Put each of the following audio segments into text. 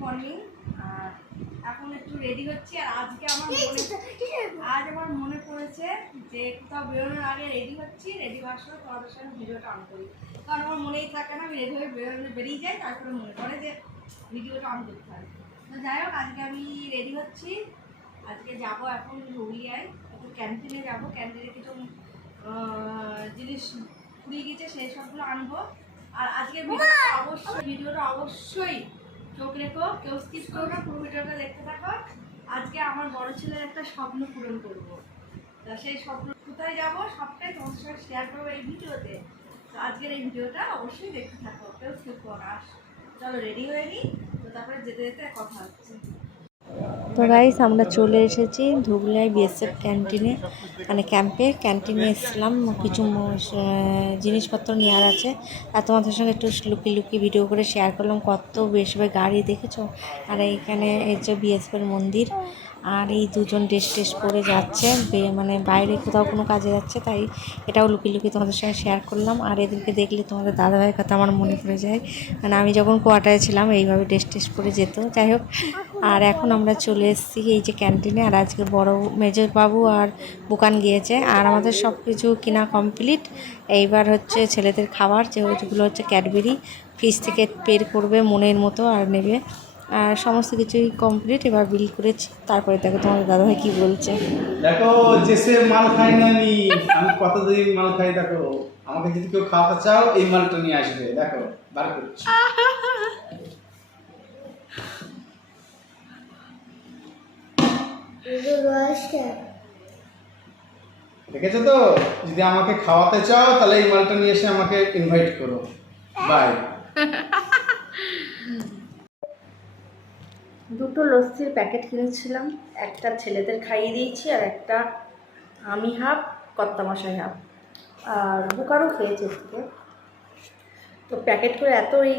Morning. আর এখন একটু ready হচ্ছি। আর আজকে আমার মনে পড়েছে যে কোথাও বেরোনোর আগে রেডি হচ্ছি, রেডি হওয়ার সময় তোমাদের সঙ্গে ভিডিওটা অন করি। কারণ আমার মনেই থাকে না, আমি রেডি হয়ে বেরিয়ে যাই, তারপরে মনে পড়ে যে ভিডিওটা অন করতে হবে। তো যাই হোক, আজকে আমি রেডি হচ্ছি। আজকে যাব এখন হুগলিয়ায়, একটু ক্যান্টিনে যাব। ক্যান্টিনে কিছু জিনিস ফুরিয়ে গেছে, সেই সবগুলো আনবো। আর আজকের ভিডিওটা অবশ্যই চোখ রেখো, কেউ স্কিপ করো না, পুরো ভিডিওটা দেখতে থাকো। আজকে আমার বড় ছেলের একটা স্বপ্ন পূরণ করবো। তা সেই স্বপ্ন কোথায় যাবো সবটাই তোমার সঙ্গে শেয়ার করবো এই ভিডিওতে। তো আজকের এই ভিডিওটা অবশ্যই দেখতে থাকো, কেউ স্কিপ করো না। চলো রেডি হয়ে নিই, তো তারপরে যেতে যেতে কথা হচ্ছে। তো গাইস, আমরা চলে এসেছি ধুবলাই বিএসএফ ক্যান্টিনে, মানে ক্যান্টিনে এসেছিলাম। কিছু জিনিসপত্র নেওয়ার আছে, আর তোমাদের সঙ্গে একটু লুকি ভিডিও করে শেয়ার করলাম। কত বেশি গাড়ি দেখেছো। আর এইখানে হচ্ছে বিএসএফের মন্দির। আর এই দুজন ড্রেস পরে যাচ্ছে, মানে বাইরে কোথাও কোনো কাজে যাচ্ছে, তাই এটাও লুকি তোমাদের সঙ্গে শেয়ার করলাম। আর এদেরকে দেখলে তোমাদের দাদাভাইয়ের কথা আমার মনে পড়ে যায়, মানে আমি যখন কোয়ার্টারে ছিলাম এইভাবে ড্রেস পরে যেত। যাই হোক, আর এখন আমরা চলে এসেছি এই যে ক্যান্টিনে। আর আজকে বড় মেজবাবু আর বুকান গিয়েছে, আর আমাদের সব কিছু কিনা কমপ্লিট। এইবার হচ্ছে ছেলেদের খাবার, যেগুলো হচ্ছে ক্যাডবেরি, ফ্রিজ থেকে বের করবে মনের মতো আর নেবে। আর সমস্ত কিছুই কমপ্লিট। এবার বিল করেছি, তারপরে দেখো তোমাদের দাদাভাই কি বলছে। দেখো, যেসে মাল খাই না আমি কতদিন মাল খাই। দেখো, আমাকে যদি কেউ খাওয়াতে চাও এই মালটা নিয়ে আসবে। দেখো বার করছি। দেখেছো তো, যদি আমাকে খাওয়াতে চাও তাহলে এই মালটা নিয়ে এসে আমাকে ইনভাইট করো। বাই। দুটো লস্যির প্যাকেট কিনেছিলাম, একটা ছেলেদের খাইয়ে দিয়েছি, আর একটা আমি হাফ, কর্তামশাই হাফ, আর বুকারও খেয়েছে থেকে। তো প্যাকেট করে এতই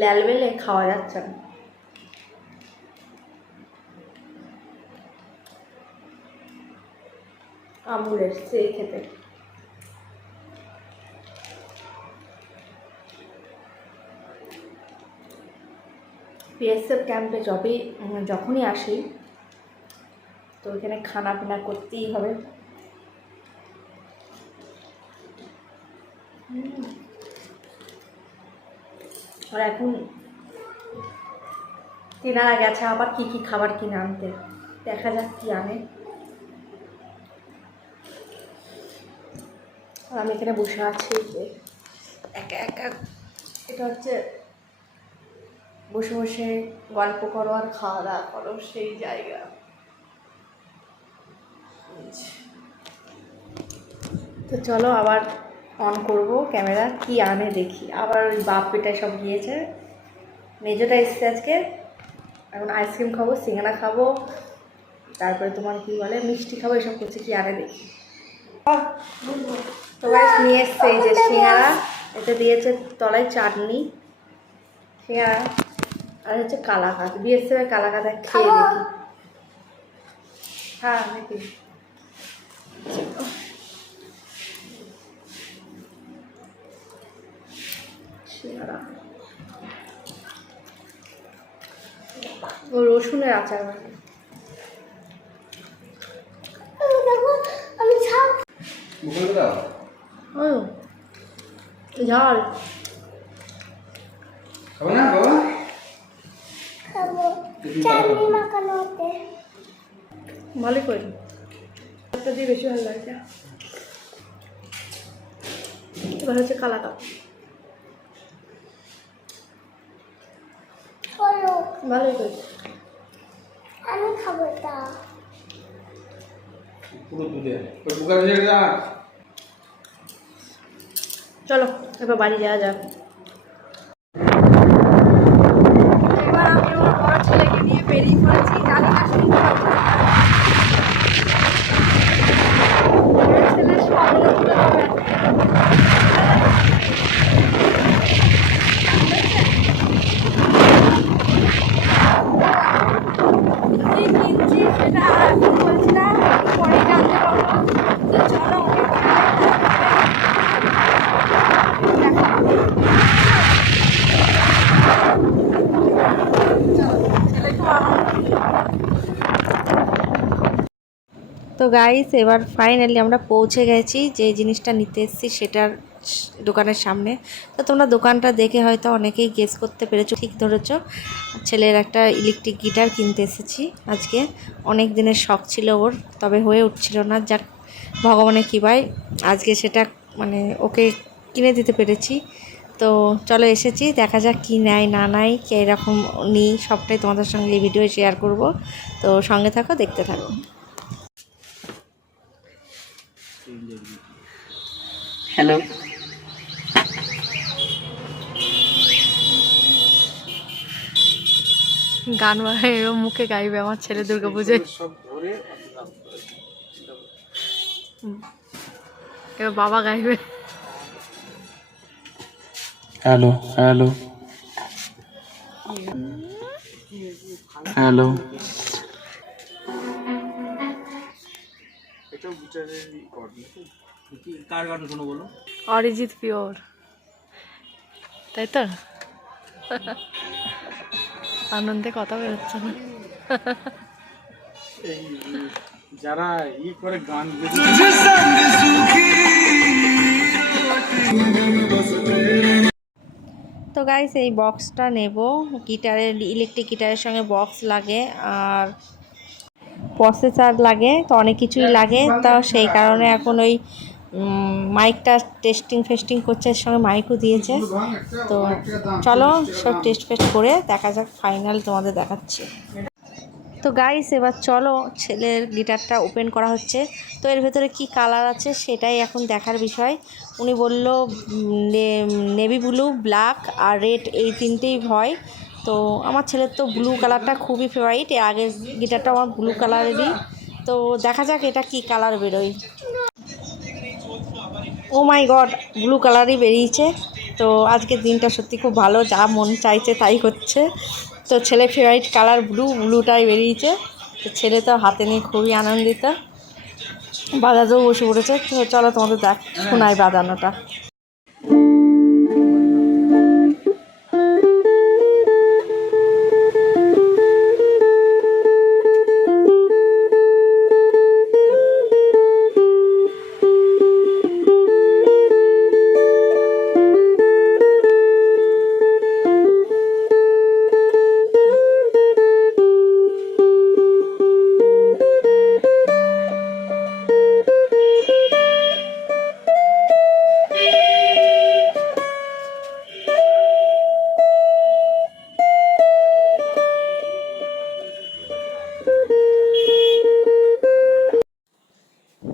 ল্যালবেলে খাওয়া যাচ্ছে না। আমুল এসছে এই খেতে। বিএসএফ ক্যাম্পে যখনই আসি, তো এখানে খানা পিনা করতেই হবে। আর এখন তেনারা গেছে আবার কি কি খাবার কিনে আনতে, দেখা যাক কি আনে। আর আমি এখানে বসে আছি, যে একা একা, এটা হচ্ছে বসে বসে গল্প করো আর খাওয়া দাওয়া করো সেই জায়গা। তো চলো আবার অন করব ক্যামেরা, কি আনে দেখি। আবার ওই বাপ পেটায় সব গিয়েছে। মেজোটা এসছে আজকে, এখন আইসক্রিম খাবো, সিঙ্গারা খাবো, তারপরে তোমার কি বলে মিষ্টি খাবো, এসব করছে, কি আনে দেখি। তো গাইস নিয়ে এসছে এই যে সিঙ্গারা, এতে দিয়েছে তলায় চাটনি, সিঙ্গারা, আর হচ্ছে কালাকাঁদ। বিএসএফের কালাকাঁদ খেয়ে দেখি। হ্যাঁ দেখি। ও রসুনের আচার বানায়। ঝাল খাবো না বাবা? ভালোই করি, একটা দিয়ে বেশি ভালো লাগছে। এবার হচ্ছে কালাকাঁদ, ভালোই করি। আমি খাবো এটা পুরো দুধে ওই বুকা ভেজে যা। চলো এবার বাড়ি যাওয়া যাক। এবার আমি আমার বড় ছেলেকে নিয়ে বেরিয়ে পড়েছি। জানি না শুনতে পাচ্ছি না। বড় ছেলের স্বপ্ন পূরণ হবে। কি কিনছি সেটা এখন বলছি না, পরে জানতে পারবো। তো চলো দেখা হবে। তো গাইস এবার ফাইনালি আমরা পৌঁছে গেছি যে জিনিসটা নিতে এসেছি সেটার দোকানের সামনে। তো তোমরা দোকানটা দেখে হয়তো অনেকেই গেস করতে পেরেছো, ঠিক ধরেছো। ছেলের একটা ইলেকট্রিক গিটার কিনতে এসেছি আজকে। অনেক দিনের শখ ছিল ওর, তবে হয়ে উঠছিল না। যাক ভগবানের কৃপায় আজকে সেটা মানে ওকে কিনে দিতে পেরেছি। তো চলো এসেছি, দেখা যাক কি নেয় না নেয়, কে এরকম নিই, সবটাই তোমাদের সঙ্গে এই ভিডিও শেয়ার করব। তো সঙ্গে থাকো, দেখতে থাকো। হ্যালো, গান মুখে গাইবে আমার ছেলে দুর্গা পুজোয়। এবার বাবা গাইবে। Hello, hello, hello. কার গান শোনো বলো? অরিজিৎ পিওর, তাই তো? আনন্দে কথা বেরোচ্ছে না। এই যারা করে গান তো গাইস এই বক্সটা নেব, গিটারের ইলেকট্রিক গিটারের সঙ্গে বক্স লাগে আর প্রসেসর লাগে, তো অনেক কিছুই লাগে। তো সেই কারণে এখন ওই মাইকটা টেস্টিং করছে, এর সঙ্গে মাইকও দিয়েছে। তো চলো সব টেস্ট করে দেখা যাক, ফাইনাল তোমাদের দেখাচ্ছি। তো গাইস এবার চলো ছেলের গিটারটা ওপেন করা হচ্ছে। তো এর ভেতরে কি কালার আছে সেটাই এখন দেখার বিষয়। উনি বলল নেভি ব্লু, ব্ল্যাক আর রেড, এই তিনটেই হয়। তো আমার ছেলের তো ব্লু কালারটা খুবই ফেভারিট, এর আগের গিটারটা আমার ব্লু কালারেরই। তো দেখা যাক এটা কি কালার বেরোয়। ও মাই গড, ব্লু কালারই বেরিয়েছে। তো আজকের দিনটা সত্যি খুব ভালো, যা মন চাইছে তাই হচ্ছে। তো ছেলে ফেভারিট কালার ব্লুটাই বেরিয়েছে। তো ছেলে তো হাতে নিয়ে খুবই আনন্দিত, বাজাতেও বসে পড়েছে। তো চলো তোমাদের শোনাই বাজানোটা।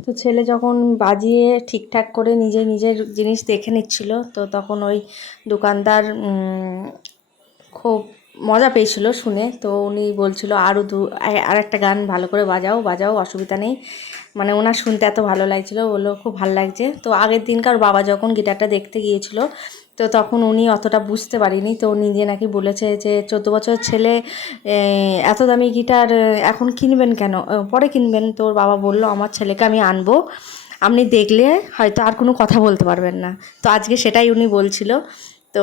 তো ছেলে যখন বাজিয়ে ঠিকঠাক করে নিজের জিনিস দেখে নিচ্ছিল, তো তখন ওই দোকানদার খুব মজা পেয়েছিল শুনে। তো উনি বলছিল আরও আর একটা গান ভালো করে বাজাও, অসুবিধা নেই। মানে ওনার শুনতে এত ভালো লাগছিলো, বললো খুব ভালো লাগছে। তো আগের দিনকার বাবা যখন গিটারটা দেখতে গিয়েছিল, তো তখন উনি অতটা বুঝতে পারিনি। তো নিজে নাকি বলেছে যে 14 বছরের ছেলে এত দামি গিটার এখন কিনবেন কেন, পরে কিনবেন। তো ওর বাবা বলল আমার ছেলেকে আমি আনবো, আপনি দেখলে হয়তো আর কোনো কথা বলতে পারবেন না। তো আজকে সেটাই উনি বলছিল। তো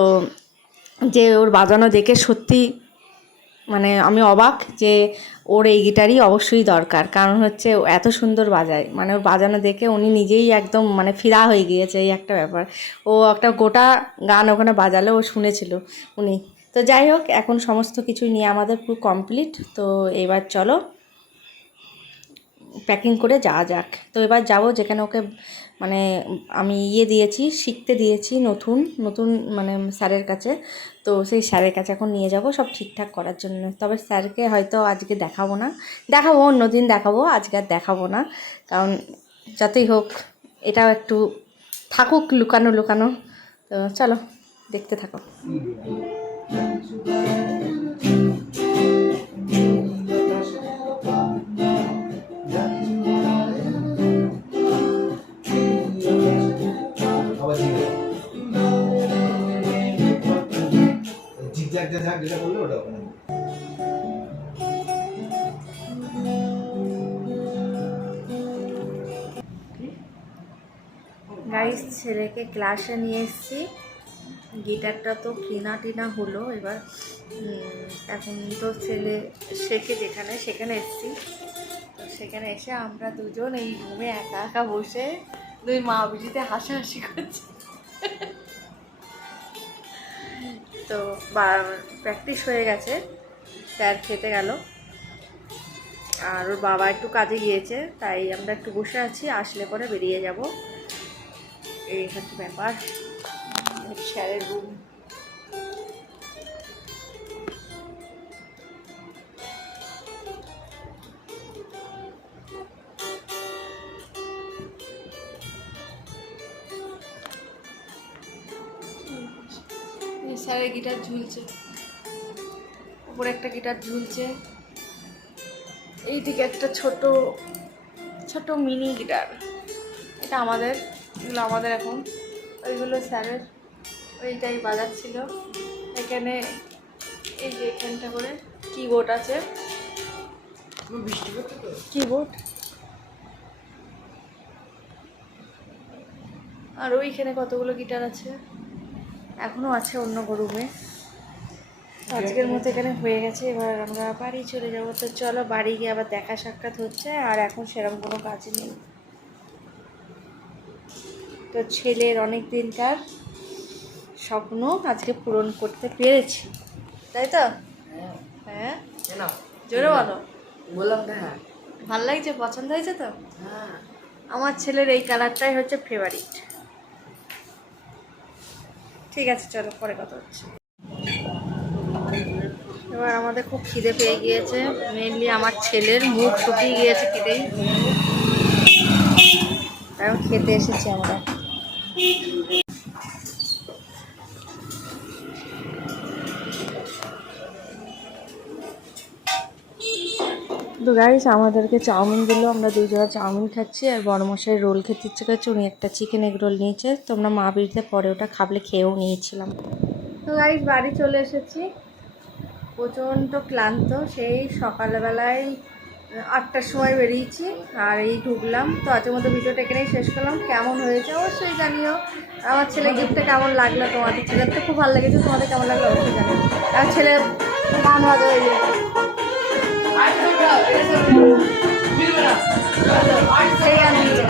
যে ওর বাজানো দেখে সত্যি মানে আমি অবাক যে ওর এই গিটারই অবশ্যই দরকার, কারণ হচ্ছে ও এত সুন্দর বাজায়। মানে ওর বাজানো দেখে উনি নিজেই একদম মানে ফিদা হয়ে গিয়েছে, এই একটা ব্যাপার। ও একটা গোটা গান ওখানে বাজালে ও শুনেছিল উনি। তো যাই হোক, এখন সমস্ত কিছু নিয়ে আমাদের পুরো কমপ্লিট। তো এবার চলো প্যাকিং করে যাওয়া যাক। তো এবার যাব যেখানে ওকে মানে আমি দিয়েছি, শিখতে দিয়েছি নতুন মানে স্যারের কাছে। তো সেই স্যারের কাছে এখন নিয়ে যাব সব ঠিকঠাক করার জন্য। তবে স্যারকে হয়তো আজকে দেখাবো না, দেখাবো অন্যদিন দেখাবো, আজকে আর দেখাবো না। কারণ যতই হোক এটাও একটু থাকুক লুকানো। তো চলো দেখতে থাকো। গাইস ছেলেকে ক্লাসে নিয়ে এসেছি, গিটারটা তো কেনা হলো। এবার এখন তো ছেলে শেখে যেখানে সেখানে এসেছি। তো সেখানে এসে আমরা দুজন এই রুমে একা একা বসে দুই মা বিটিতে হাসাহাসি করছি। তো প্র্যাকটিস হয়ে গেছে, স্যার খেতে গেল আর ওর বাবা একটু কাজে গিয়েছে, তাই আমরা একটু বসে আছি, আসলে পরে বেরিয়ে যাব। এই হচ্ছে ব্যাপার, স্যারের রুম। স্যারের গিটার ঝুলছে, উপরে একটা গিটার ঝুলছে, এইদিকে একটা ছোট ছোট মিনি গিটার। এটা আমাদের, এগুলো আমাদের এখন, ওইগুলো স্যারের, ওইটাই বাজাচ্ছিল। এখানে এই যে এখানটা করে কিবোর্ড আছে, কিবোর্ড। আর ওইখানে কতগুলো গিটার আছে, এখনও আছে অন্য রুমে। আজকের মতো এখানে হয়ে গেছে, এবার আমরা বাড়ি চলে যাবো। তো চলো বাড়ি গিয়ে আবার দেখা সাক্ষাৎ হচ্ছে, আর এখন সেরকম কোনো কাজ নেই। তো ছেলের অনেক দিনকার স্বপ্ন আজকে পূরণ করতে পেরেছি, তাই তো? হ্যাঁ, জোরে বলো। বললাম হ্যাঁ। ভাল লাগছে, পছন্দ হয়েছে তো? আমার ছেলের এই কালারটাই হচ্ছে ফেভারিট। ঠিক আছে, চলো পরে কথা হচ্ছে। এবার আমাদের খুব খিদে পেয়ে গিয়েছে, মেনলি আমার ছেলের মুখ শুকিয়ে গিয়েছে খিদেই। এখন খেতে এসেছি আমরা। তো গাইস, আমাদেরকে চাউমিন দিল, আমরা দুজনে চাউমিন খাচ্ছি, আর বড়মশাই রোল খেতে ইচ্ছে করছে, উনি একটা চিকেন এগ রোল নিয়েছে। তোমরা মা বিড়িতে পরে ওটা খাবলে খেয়েও নিয়েছিলাম। তো গাইস, বাড়ি চলে এসেছি, প্রচণ্ড ক্লান্ত। সেই সকালবেলায় 8টার সময় বেরিয়েছি আর এই ঢুকলাম। তো আজকের মতো ভিডিওটা এখানেই শেষ করলাম। কেমন হয়েছে অবশ্যই জানিও। আমার ছেলে গিফটটা কেমন লাগলো তোমাদের? ছেলের তো খুব ভালো লেগেছে, তোমাদের কেমন লাগলো অবশ্যই জানিও। আর ছেলের গান বাজা হয়ে গেছে, সেই গান দিয়েছে।